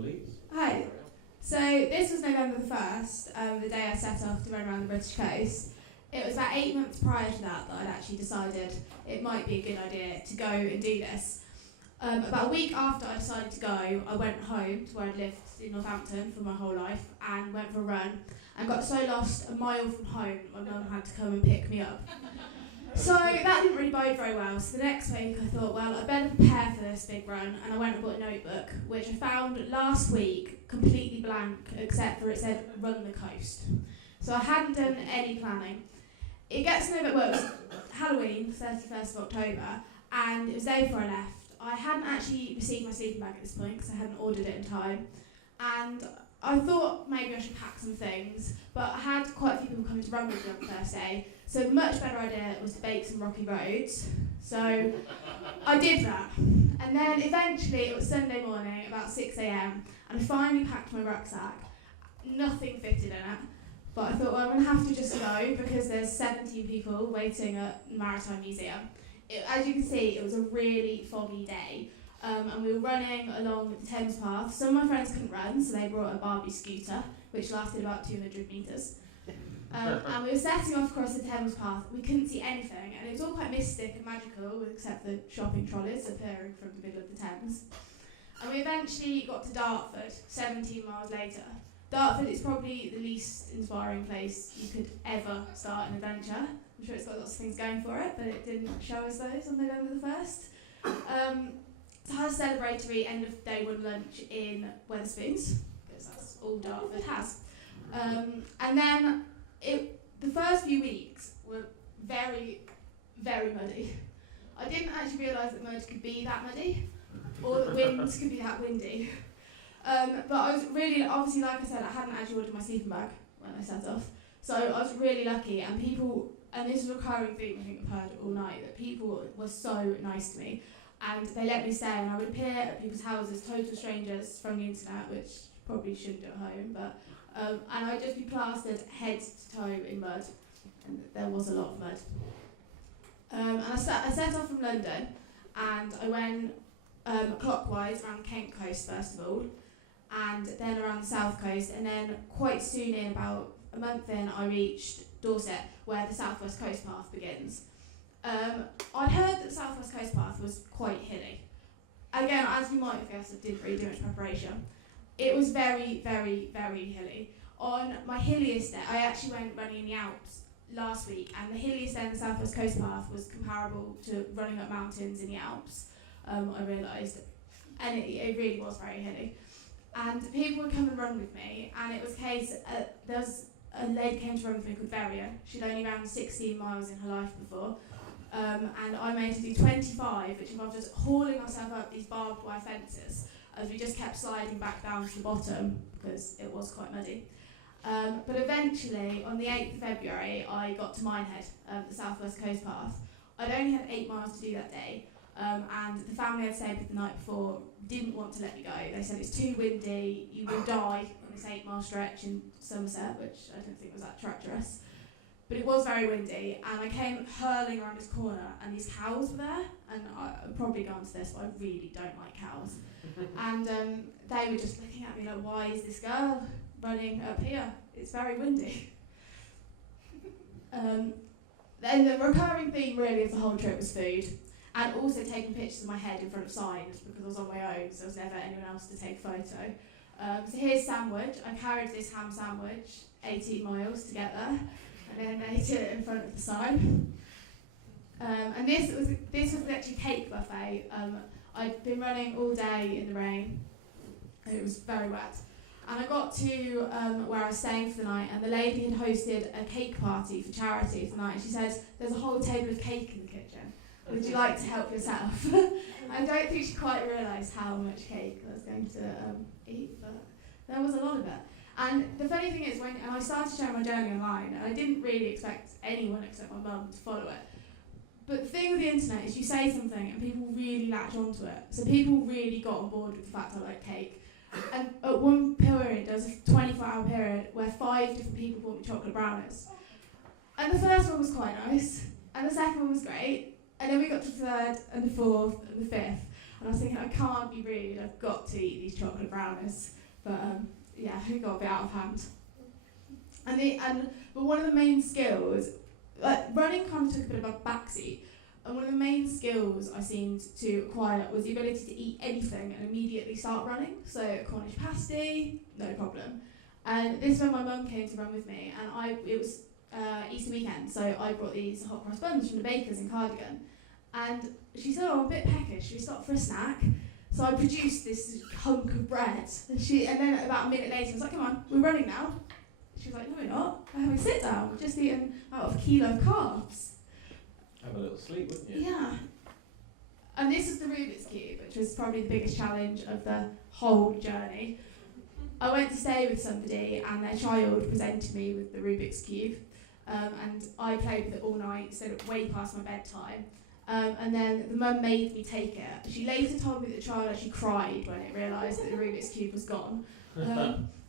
Elise. Hi. So this was November the 1st, the day I set off to run around the British coast. It was about 8 months prior to that I'd actually decided it might be a good idea to go and do this. About a week after I decided to go, I went home to where I'd lived in Northampton for my whole life and went for a run and got so lost a mile from home my mum had to come and pick me up. So that didn't really bode very well. So the next week I thought, well, I better prepare for this big run, and I went and bought a notebook, which I found last week completely blank, except for it said run the coast. So I hadn't done any planning. It gets to know that it was Halloween, 31st of October, and it was the day before I left. I hadn't actually received my sleeping bag at this point because I hadn't ordered it in time, and I thought maybe I should pack some things, but I had quite a few people coming to run with me on the first day, so the much better idea was to bake some rocky roads. So I did that, and then eventually it was Sunday morning, about 6 a.m, and I finally packed my rucksack. Nothing fitted in it, but I thought, well, I'm going to have to just go because there's 17 people waiting at the Maritime Museum. As you can see, it was a really foggy day. And we were running along the Thames Path. Some of my friends couldn't run, so they brought a Barbie scooter, which lasted about 200 metres. And we were setting off across the Thames Path. We couldn't see anything, and it was all quite mystic and magical, except the shopping trolleys appearing from the middle of the Thames. And we eventually got to Dartford, 17 miles later. Dartford is probably the least inspiring place you could ever start an adventure. I'm sure it's got lots of things going for it, but it didn't show us those on November the 1st. It has a celebratory end of day one lunch in Wetherspoons, because that's all Dartford has. And then the first few weeks were very, very muddy. I didn't actually realise that mud could be that muddy, or that winds could be that windy. But I was really, obviously, like I said, I hadn't actually ordered my sleeping bag when I set off. So I was really lucky, and people, and this is a recurring theme I think I've heard all night, that people were so nice to me. And they let me stay, and I would appear at people's houses, total strangers from the internet, which probably shouldn't do at home, but and I'd just be plastered head to toe in mud, and there was a lot of mud. And I set off from London, and I went clockwise around the Kent coast first of all, and then around the south coast, and then quite soon, in about a month in, I reached Dorset, where the South West Coast Path begins. I'd heard that the South West Coast Path was quite hilly. Again, as you might have guessed, I didn't really do much preparation. It was very, very, very hilly. On my hilliest day, I actually went running in the Alps last week, and the hilliest day in the South West Coast Path was comparable to running up mountains in the Alps, I realised. And it really was very hilly. And people would come and run with me, and it was a case, there was a lady came to run with me called Veria. She'd only ran 16 miles in her life before. And I made her do 25, which involved us hauling ourselves up these barbed wire fences as we just kept sliding back down to the bottom because it was quite muddy. But eventually, on the 8th of February, I got to Minehead, the South West Coast Path. I'd only had 8 miles to do that day, and the family I'd stayed with the night before didn't want to let me go. They said it's too windy, you will die on this 8-mile stretch in Somerset, which I don't think was that treacherous. But it was very windy, and I came hurling around this corner, and these cows were there, and I'll probably go on to this, but I really don't like cows. And they were just looking at me like, why is this girl running up here? It's very windy. Then the recurring theme really of the whole trip was food, and also taking pictures of my head in front of signs, because I was on my own, so there was never anyone else to take a photo. So here's sandwich. I carried this ham sandwich 18 miles to get there. And then ate it in front of the sign. And this was actually cake buffet. I'd been running all day in the rain, and it was very wet. And I got to where I was staying for the night, and the lady had hosted a cake party for charity for the night. And she said, "There's a whole table of cake in the kitchen. Would you like to help yourself?" I don't think she quite realised how much cake I was going to eat, but there was a lot of it. And the funny thing is, when I started sharing my journey online, and I didn't really expect anyone except my mum to follow it. But the thing with the internet is you say something and people really latch onto it. So people really got on board with the fact I like cake. And at one period, there was a 24-hour period where 5 different people bought me chocolate brownies. And the first one was quite nice, and the second one was great, and then we got to the third and the fourth and the fifth. And I was thinking, I can't be rude, I've got to eat these chocolate brownies. But yeah, it got a bit out of hand. But one of the main skills, like running kind of took a bit of a backseat, and one of the main skills I seemed to acquire was the ability to eat anything and immediately start running. So Cornish pasty, no problem. And this is when my mum came to run with me, and it was Easter weekend, so I brought these hot cross buns from the baker's in Cardigan. And she said, oh, I'm a bit peckish, should we stop for a snack? So I produced this hunk of bread, and then about a minute later I was like, come on, we're running now. She was like, no, we're not. We're having a sit down. We've just eaten out of a kilo of carbs. Have a little sleep, wouldn't you? Yeah. And this is the Rubik's Cube, which was probably the biggest challenge of the whole journey. I went to stay with somebody, and their child presented me with the Rubik's Cube. And I played with it all night, stayed up way past my bedtime. And then the mum made me take it. She later told me that the child actually cried when it realised that the Rubik's Cube was gone.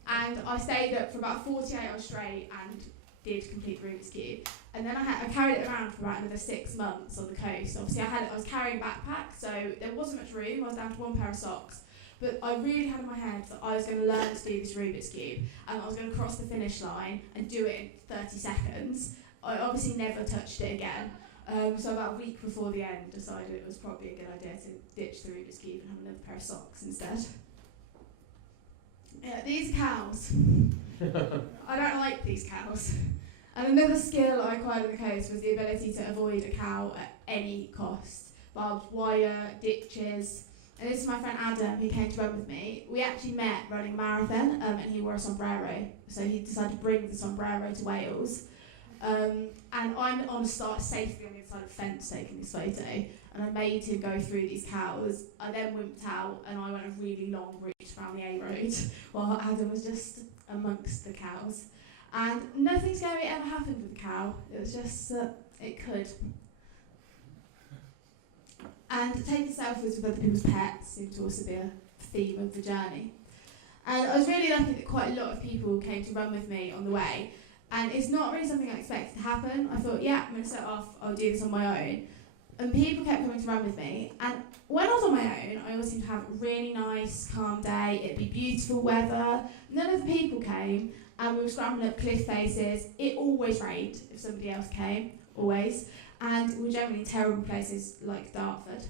And I stayed up for about 48 hours straight and did complete the Rubik's Cube. And then I carried it around for about another 6 months on the coast. Obviously I was carrying a backpack, so there wasn't much room. I was down to one pair of socks. But I really had in my head that I was going to learn to do this Rubik's Cube, and I was going to cross the finish line and do it in 30 seconds. I obviously never touched it again. So about a week before the end, decided it was probably a good idea to ditch the Rubik's Cube and have another pair of socks instead. Yeah, these cows. I don't like these cows. And another skill I acquired on the coast was the ability to avoid a cow at any cost. Barbed wire, ditches. And this is my friend Adam, who came to run with me. We actually met running a marathon, and he wore a sombrero. So he decided to bring the sombrero to Wales. And I'm on a start safely on the inside of the fence taking this photo, and I made him go through these cows. I then wimped out, and I went a really long route around the A road, while Adam was just amongst the cows. And nothing scary ever happened with the cow. It was just that it could. And taking selfies with other people's pets seemed to also be a theme of the journey. And I was really lucky that quite a lot of people came to run with me on the way. And it's not really something I expected to happen. I thought, yeah, I'm going to set off, I'll do this on my own. And people kept coming to run with me. And when I was on my own, I always seemed to have a really nice, calm day. It'd be beautiful weather. None of the people came, and we were scrambling up cliff faces. It always rained if somebody else came, always. And we were generally in terrible places like Dartford.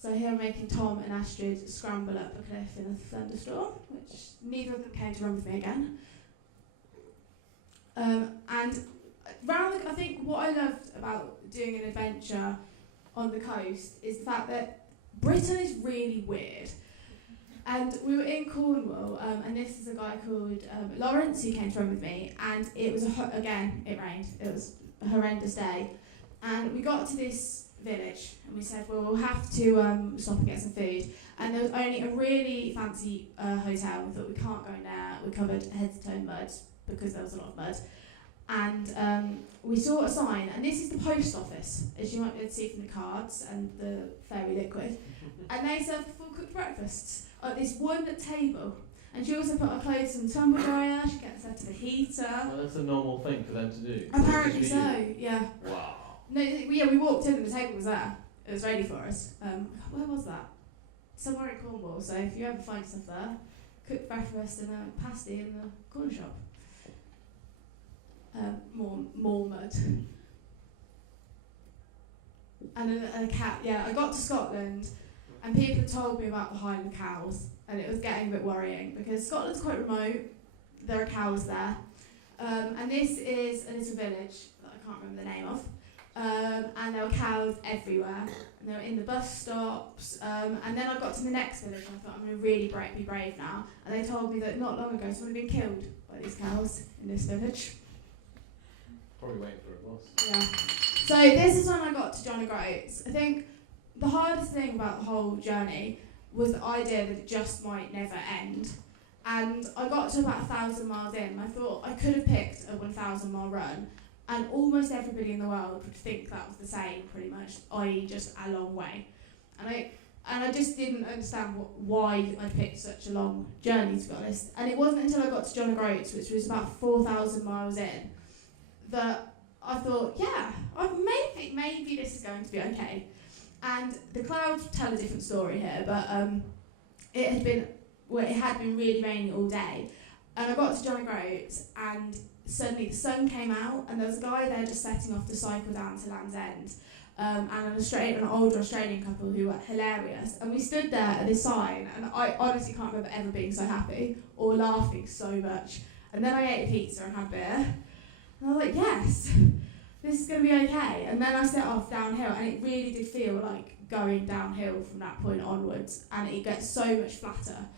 So here I'm making Tom and Astrid scramble up a cliff in a thunderstorm, which neither of them came to run with me again. I think what I loved about doing an adventure on the coast is the fact that Britain is really weird. And we were in Cornwall, and this is a guy called Lawrence who came to run with me, and it was again, it rained. It was a horrendous day. And we got to this village, and we said, well, we'll have to stop and get some food. And there was only a really fancy hotel. We thought, we can't go in there. We covered head to toe in mud because there was a lot of mud. And we saw a sign, and this is the post office, as you might be able to see from the cards and the fairy liquid. And they serve full cooked breakfasts at this one table. And she also put her clothes in the tumble dryer. She gets her to the heater. Well, that's a normal thing for them to do. Apparently so, yeah. Wow. No, we walked in and the table was there. It was ready for us. Where was that? Somewhere in Cornwall. So if you ever find stuff there, cooked breakfast and a pasty in the corner shop. More mud. And a cat. Yeah, I got to Scotland, and people had told me about the Highland cows, and it was getting a bit worrying because Scotland's quite remote. There are cows there, and this is a little village that I can't remember the name of. And there were cows everywhere, and they were in the bus stops. And then I got to the next village, and I thought, I'm going to really be brave now. And they told me that not long ago someone had been killed by these cows in this village. Probably waiting for a bus. Yeah. So this is when I got to John O'Groats. I think the hardest thing about the whole journey was the idea that it just might never end. And I got to about 1,000 miles in, and I thought I could have picked a 1,000-mile run, and almost everybody in the world would think that was the same, pretty much, i.e. just a long way. And I just didn't understand why I picked such a long journey, to be honest. And it wasn't until I got to John O'Groats, which was about 4,000 miles in, that I thought, yeah, maybe this is going to be okay. And the clouds tell a different story here, but it had been really rainy all day. And I got to John O'Groats, and suddenly the sun came out, and there was a guy there just setting off to cycle down to Land's End, and an older Australian couple who were hilarious. And we stood there at this sign, and I honestly can't remember ever being so happy or laughing so much. And then I ate a pizza and had beer, and I was like, yes, this is going to be okay. And then I set off downhill, and it really did feel like going downhill from that point onwards, and it gets so much flatter.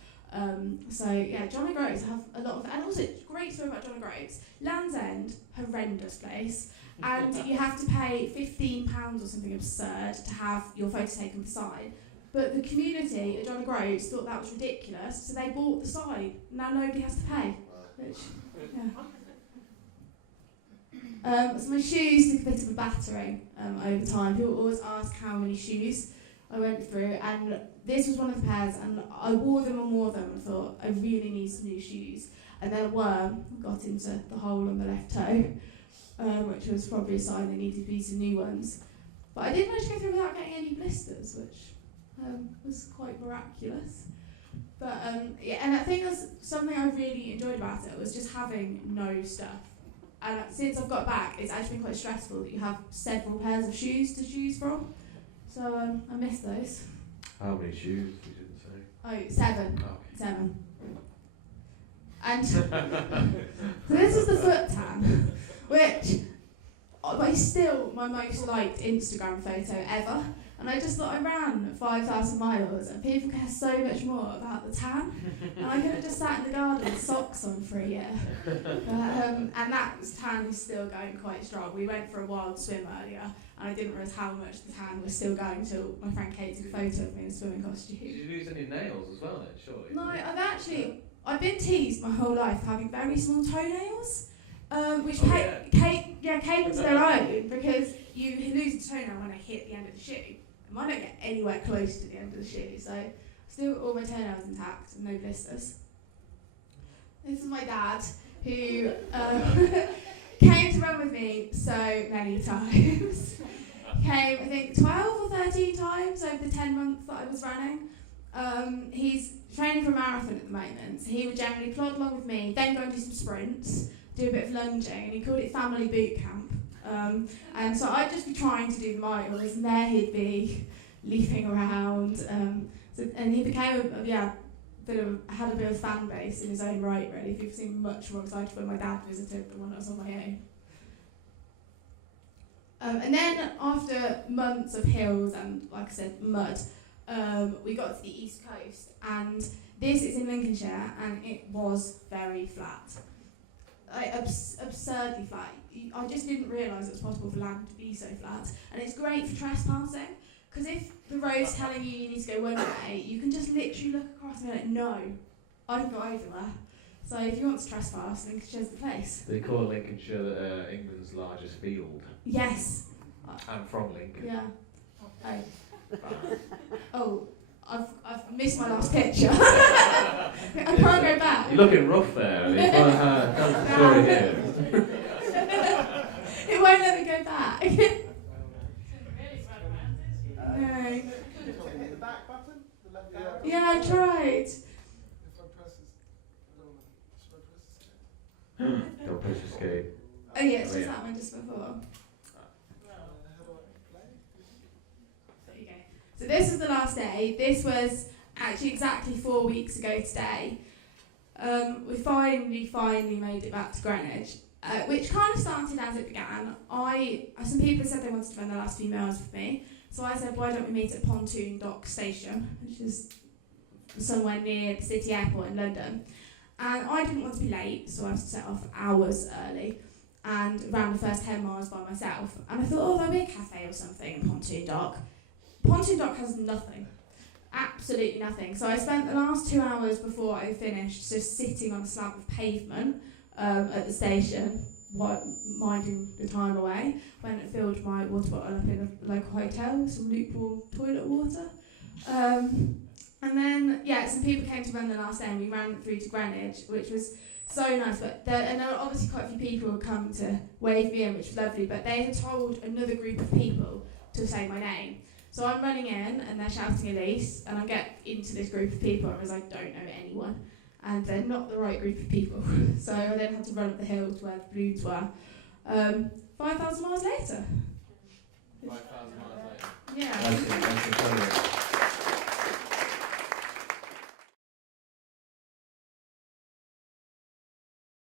So yeah, John O'Groats have a lot of, and also great story about John O'Groats. Land's End, horrendous place, and you have to pay £15 or something absurd to have your photo taken with the sign. But the community at John O'Groats thought that was ridiculous, so they bought the sign. Now nobody has to pay. Which, yeah. So my shoes took a bit of a battering over time. People always ask how many shoes I went through, and this was one of the pairs, and I wore them and thought, I really need some new shoes. And then a worm got into the hole on the left toe, which was probably a sign they needed to be some new ones. But I did manage to go through without getting any blisters, which was quite miraculous. But yeah, and I think that's something I really enjoyed about it, was just having no stuff. And since I've got back, it's actually been quite stressful that you have several pairs of shoes to choose from. So I miss those. How many shoes? You didn't say. Oh, 7. Oh. 7. And so this is the foot tan, which is still my most liked Instagram photo ever. And I just thought I ran 5,000 miles, and people care so much more about the tan. And I could have just sat in the garden with socks on for a year. And that tan is still going quite strong. We went for a wild swim earlier, and I didn't realise how much the tan was still going until my friend Kate took a photo of me in a swimming costume. Did you lose any nails as well, then, surely? No, I've been teased my whole life for having very small toenails, which Kate was their own, because you lose a toenail when they hit the end of the shoe. I don't get anywhere close to the end of the shoe, so still all my toenails intact and no blisters. This is my dad, who came to run with me so many times. Came, I think, 12 or 13 times over the 10 months that I was running. He's training for a marathon at the moment, so he would generally plod along with me, then go and do some sprints, do a bit of lunging, and he called it family boot camp. And so I'd just be trying to do the miles, and there he'd be leaping around. And he became had a bit of fan base in his own right, really. People seemed much more excited when my dad visited than when I was on my own. And then after months of hills and, like I said, mud, we got to the east coast, and this is in Lincolnshire, and it was very flat. Absurdly flat. I just didn't realise it was possible for land to be so flat. And it's great for trespassing, because if the road's telling you need to go one way, you can just literally look across and be like, no, I can go over there. So if you want to trespass, Lincolnshire's the place. They call Lincolnshire England's largest field. Yes. I'm from Lincoln. Yeah. Oh, I've missed my last picture. I can't go back. You're looking rough there. Elise. Tell the story here. It won't let me go back. No. Hit the back button, the left arrow. Yeah, I tried. If I press this, I don't know. Should I press escape? Don't press escape. Oh yeah, it's just that one just before. How do I play? There you go. So this was the last day. This was actually exactly 4 weeks ago today. We finally made it back to Greenwich, which kind of started as it began. Some people said they wanted to spend their last few miles with me, so I said, why don't we meet at Pontoon Dock Station, which is somewhere near the city airport in London. And I didn't want to be late, so I had to set off hours early and ran the first 10 miles by myself. And I thought, oh, there'll be a cafe or something in Pontoon Dock. Pontoon Dock has nothing. Absolutely nothing. So I spent the last 2 hours before I finished just sitting on a slab of pavement at the station, minding the time away. Went and filled my water bottle up in a local hotel with some lukewarm toilet water. And then, some people came to run the last day, and we ran through to Greenwich, which was so nice. But there were obviously quite a few people who had come to wave me in, which was lovely. But they had told another group of people to say my name. So I'm running in and they're shouting Elise, and I get into this group of people and I realise I don't know anyone, and they're not the right group of people. So I then had to run up the hill to where the balloons were. 5,000 miles later. 5,000 miles later. Yeah. That's a